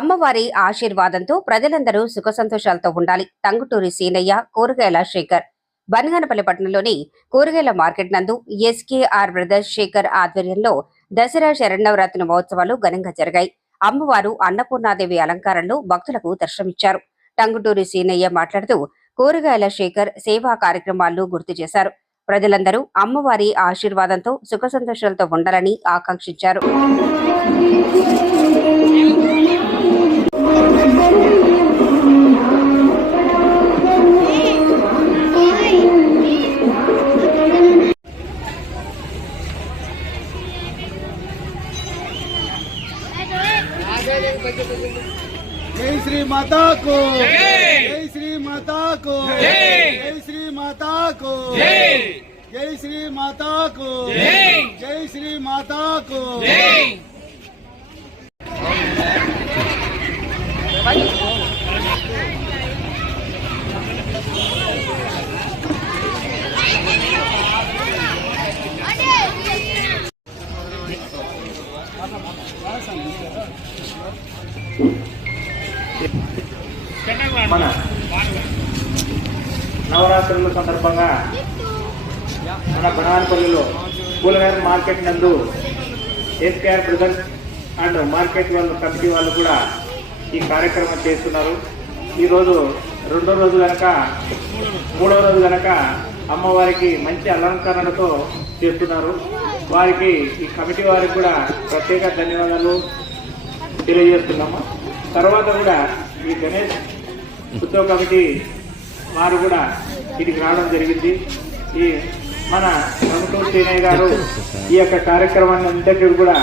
అమ్మవారి ఆశీర్వాదంతో ప్రజలందరూ సుఖ సంతోషాలతో ఉండాలి. టంగుటూరి సీనయ్య కూరగాయల శేఖర్. బనగానపల్లి పట్టణంలోని కూరగాయల మార్కెట్ నందు ఎస్కేఆర్ బ్రదర్స్ శేఖర్ ఆధ్వర్యంలో దసరా శరణవరాత్రి మహోత్సవాలు ఘనంగా జరిగాయి. అమ్మవారు అన్నపూర్ణాదేవి అలంకారంలో భక్తులకు దర్శనమిచ్చారు. టంగుటూరి సీనయ్య మాట్లాడుతూ కూరగాయల శేఖర్ సేవా కార్యక్రమాల్లో గుర్తు చేశారు. ప్రజలందరూ అమ్మవారి ఆశీర్వాదంతో సుఖ సంతోషాలతో ఉండాలని ఆకాంక్షించారు. జై శ్రీ మాతాకు. జై. శ్రీ మాతాకు. జై. శ్రీ మాతాకు. జై. శ్రీ మాతాకు. జై. శ్రీ మాతాకు. మన నవరాత్రుల సందర్భంగా మన బనానపల్లిలో కూలగాయల మార్కెట్ నందు ఎస్కేఆర్ బ్రదర్స్ అండ్ మార్కెట్ వాళ్ళు కమిటీ వాళ్ళు కూడా ఈ కార్యక్రమం చేస్తున్నారు. ఈరోజు రెండో రోజు కనుక మూడో రోజు కనుక అమ్మవారికి మంచి అలంకరణతో చేస్తున్నారు. వారికి ఈ కమిటీ వారికి కూడా ప్రత్యేక ధన్యవాదాలు. తెలియజేస్తున్నాము. తర్వాత కూడా ఈ గణేష్ ఉత్సవ కమిటీ వారు కూడా ఇటుకి రావడం జరిగింది. ఈ మన రమటూరు సీనయ్య గారు ఈ యొక్క కార్యక్రమాన్ని అంతటి కూడా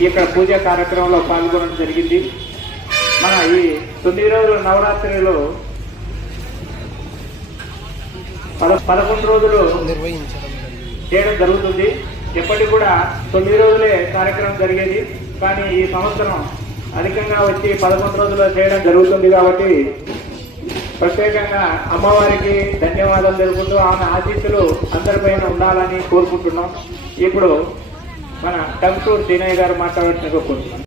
ఈ యొక్క పూజా కార్యక్రమంలో పాల్గొనడం జరిగింది. మన ఈ తొమ్మిది రోజుల నవరాత్రిలో పద పదకొండు రోజులు చేయడం జరుగుతుంది. ఎప్పటికి కూడా తొమ్మిది రోజులే కార్యక్రమం జరిగేది. కానీ ఈ సంవత్సరం అధికంగా వచ్చి పదకొండు రోజుల్లో చేయడం జరుగుతుంది కాబట్టి ప్రత్యేకంగా అమ్మవారికి ధన్యవాదాలు తెలుపుతూ ఆమె ఆశీస్సులు అందరిపైన ఉండాలని కోరుకుంటున్నాం. ఇప్పుడు మన టంకూరు దినయ్య గారు మాట్లాడటం కోరుకుంటున్నాం.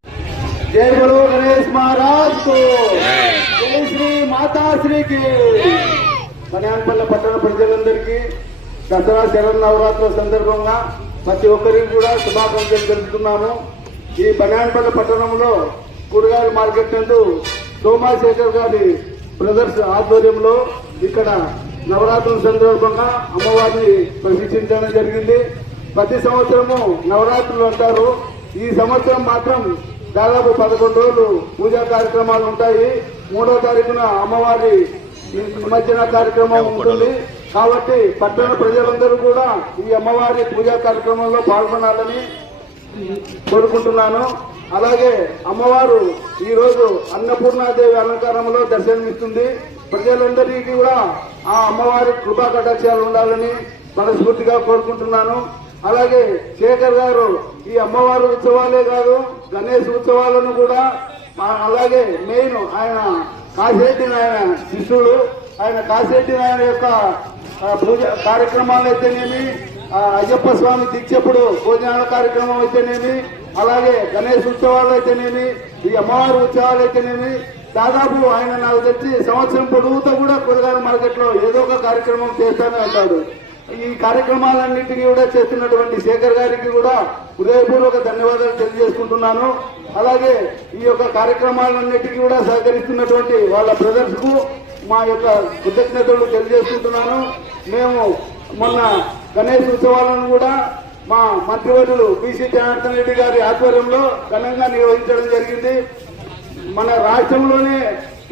పట్టణ ప్రజలందరికీ దసరా శరణ నవరాత్రుల సందర్భంగా ప్రతి ఒక్కరికి కూడా శుభాకాంక్షలు తెలుపుతున్నాము ఈ బనాన్పల్లి పట్టణంలో కూరగాయల మార్కెట్ నందు సోమాశేఖర్ గారి బ్రదర్స్ ఆధ్వర్యంలో ఇక్కడ నవరాత్రుల సందర్భంగా అమ్మవారిని ప్రతిష్ఠించడం జరిగింది. ప్రతి సంవత్సరము నవరాత్రులు అంటారు. ఈ సంవత్సరం మాత్రం దాదాపు పదకొండు రోజులు పూజా కార్యక్రమాలు ఉంటాయి. మూడో తారీఖున అమ్మవారి నిమజ్జన కార్యక్రమం ఉంటుంది. కాబట్టి పట్టణ ప్రజలందరూ కూడా ఈ అమ్మవారి పూజా కార్యక్రమంలో పాల్గొనాలని కోరుకుంటున్నాను. అలాగే అమ్మవారు ఈ రోజు అన్నపూర్ణాదేవి అలంకారంలో దర్శనమిస్తుంది. ప్రజలందరికీ కూడా ఆ అమ్మవారి కృపా కటాక్షాలు ఉండాలని మనస్ఫూర్తిగా కోరుకుంటున్నాను. అలాగే శేఖర్ గారు ఈ అమ్మవారి ఉత్సవాలే కాదు గణేష్ ఉత్సవాలను కూడా అలాగే మెయిన్ ఆయన కాశెట్టి నాయన శిష్యుడు ఆయన కాశెట్టి నాయన యొక్క పూజ కార్యక్రమాలు అయితేనేమి అయ్యప్ప స్వామి దీక్షప్పుడు భోజనాల కార్యక్రమం అయితేనేమి అలాగే గణేష్ ఉత్సవాలు అయితేనేమి ఈ అమ్మవారి ఉత్సవాలు అయితేనేమి దాదాపు ఆయన నాకు తెచ్చి సంవత్సరం పొడుగుతో కూడా కూరగాయల మార్కెట్లో ఏదో ఒక కార్యక్రమం చేస్తానే ఉంటాడు. ఈ కార్యక్రమాలన్నింటినీ కూడా చేస్తున్నటువంటి శేఖర్ గారికి కూడా హృదయపూర్వక ధన్యవాదాలు తెలియజేసుకుంటున్నాను. అలాగే ఈ యొక్క కార్యక్రమాలన్నింటికీ కూడా సహకరిస్తున్నటువంటి వాళ్ళ బ్రదర్స్కు మా యొక్క కృతజ్ఞతలు తెలియజేసుకుంటున్నాను. మేము మొన్న గణేష్ ఉత్సవాలను కూడా మా మంత్రివర్యులు బీసీ జనార్దన్ రెడ్డి గారి ఆధ్వర్యంలో ఘనంగా నిర్వహించడం జరిగింది మన రాష్ట్రంలోనే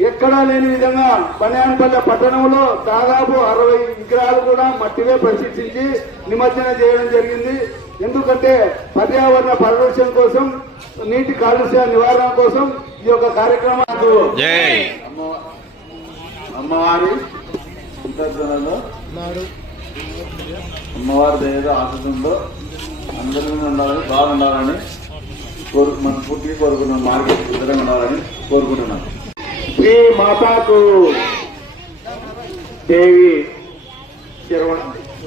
ఎక్కడా లేని విధంగా బనియాన్పల్లె పట్టణంలో దాదాపు అరవై విగ్రహాలు కూడా మట్టివే ప్రశిక్షించి నిమజ్జనం చేయడం జరిగింది ఎందుకంటే పర్యావరణ పరిరక్షణ కోసం నీటి కాలుష్య నివారణ కోసం ఈ యొక్క కార్యక్రమాలు అమ్మ- అమ్మవారి అమ్మవారి ఏదో ఆశిస్తుందో అందరూ ఉండాలని బాగుండాలని కోరు మన పుట్టి కోరుకున్న మార్కెట్ ఇద్దరం ఉండాలని కోరుకుంటున్నాను శ్రీ మాతాకు దేవి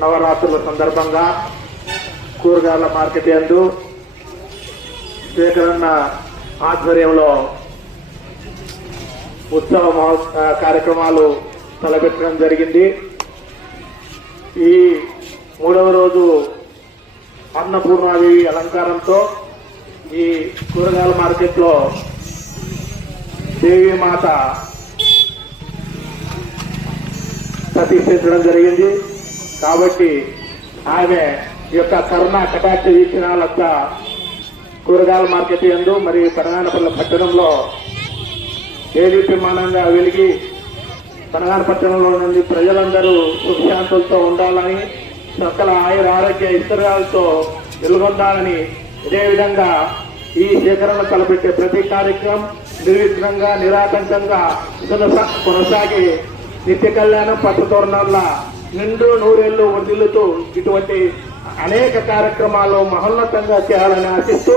నవరాత్రుల సందర్భంగా కూరగాయల మార్కెట్ ఎందు శేఖరన్న ఆధ్వర్యంలో ఉత్సవ కార్యక్రమాలు తలపెట్టడం జరిగింది. ఈ మూడవ రోజు అన్నపూర్ణాదేవి అలంకారంతో ఈ కూరగాయల మార్కెట్లో దేవి మాత ప్రతిష్ఠించడం జరిగింది. కాబట్టి ఆమె యొక్క కరుణ కటాక్ష వీక్షణాలంత కూరగాయల మార్కెట్ ఎందు మరియు కనగానపల్లి పట్టణంలో ప్రమాణంగా వెలిగి పట్టణంలో నుండి ప్రజలందరూ సుఖశాంతులతో ఉండాలని సకల ఆయుర ఆరోగ్య ఇతరాలతో వెలుగొందాలని ఇదేవిధంగా ఈ సేకరణ తలపెట్టే ప్రతి కార్యక్రమం నిర్విఘ్నంగా నిరాటంకంగా కొనసా- కొనసాగి నిత్య కళ్యాణం పట్టుతోరణాల నిండు నూరేళ్ళు వర్దిల్లుతూ ఇటువంటి అనేక కార్యక్రమాలు మహోన్నతంగా చేయాలని ఆశిస్తూ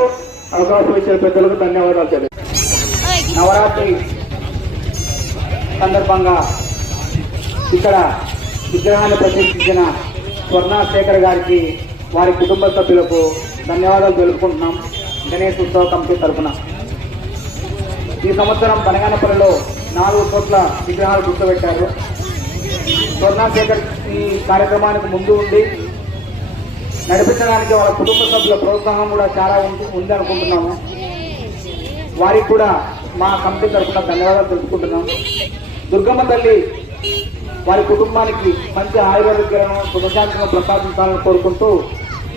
అవకాశం ఇచ్చిన పెద్దలకు ధన్యవాదాలు తెలియజేస్తున్నాను. నవరాత్రి సందర్భంగా ఇక్కడ విగ్రహాన్ని ప్రతిష్ఠించిన స్వర్ణశేఖర్ గారికి వారి కుటుంబ సభ్యులకు ధన్యవాదాలు తెలుపుకుంటున్నాం. గణేష్ ఉత్సవ కమిటీ తరఫున. ఈ సంవత్సరం బనగానపల్లిలో నాలుగు చోట్ల విగ్రహాలు గుర్తుపెట్టారు. స్వర్ణశేఖర్ ఈ కార్యక్రమానికి ముందు ఉండి నడిపించడానికి వాళ్ళ కుటుంబ సభ్యుల ప్రోత్సాహం కూడా చాలా ఉంది ఉంది అనుకుంటున్నాము. వారికి కూడా మా కమిటీ తరఫున ధన్యవాదాలు తెలుపుకుంటున్నాం. దుర్గమ్మ తల్లి వారి కుటుంబానికి మంచి ఆయుర్వేదికలను శుభశాంతిని ప్రసాదించాలని కోరుకుంటూ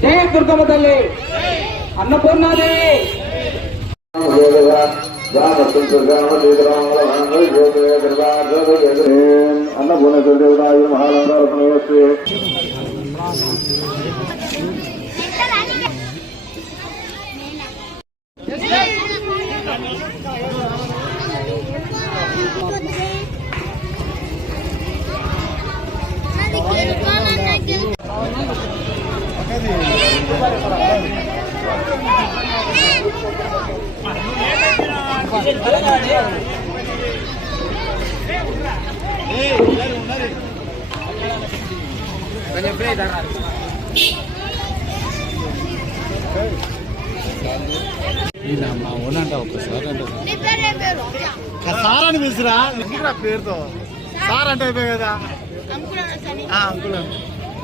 జయ దుర్గమ్మ తల్లి అన్నపూర్ణాదేవి అన్నపూర్ణేశ్వరదేవతాయ మహాలంకారపణవస్తే సార్ అని పిలుచురా నీకురా పేరుతో సార్ అంటే అయిపోయి కదా ఆ, అంకుల్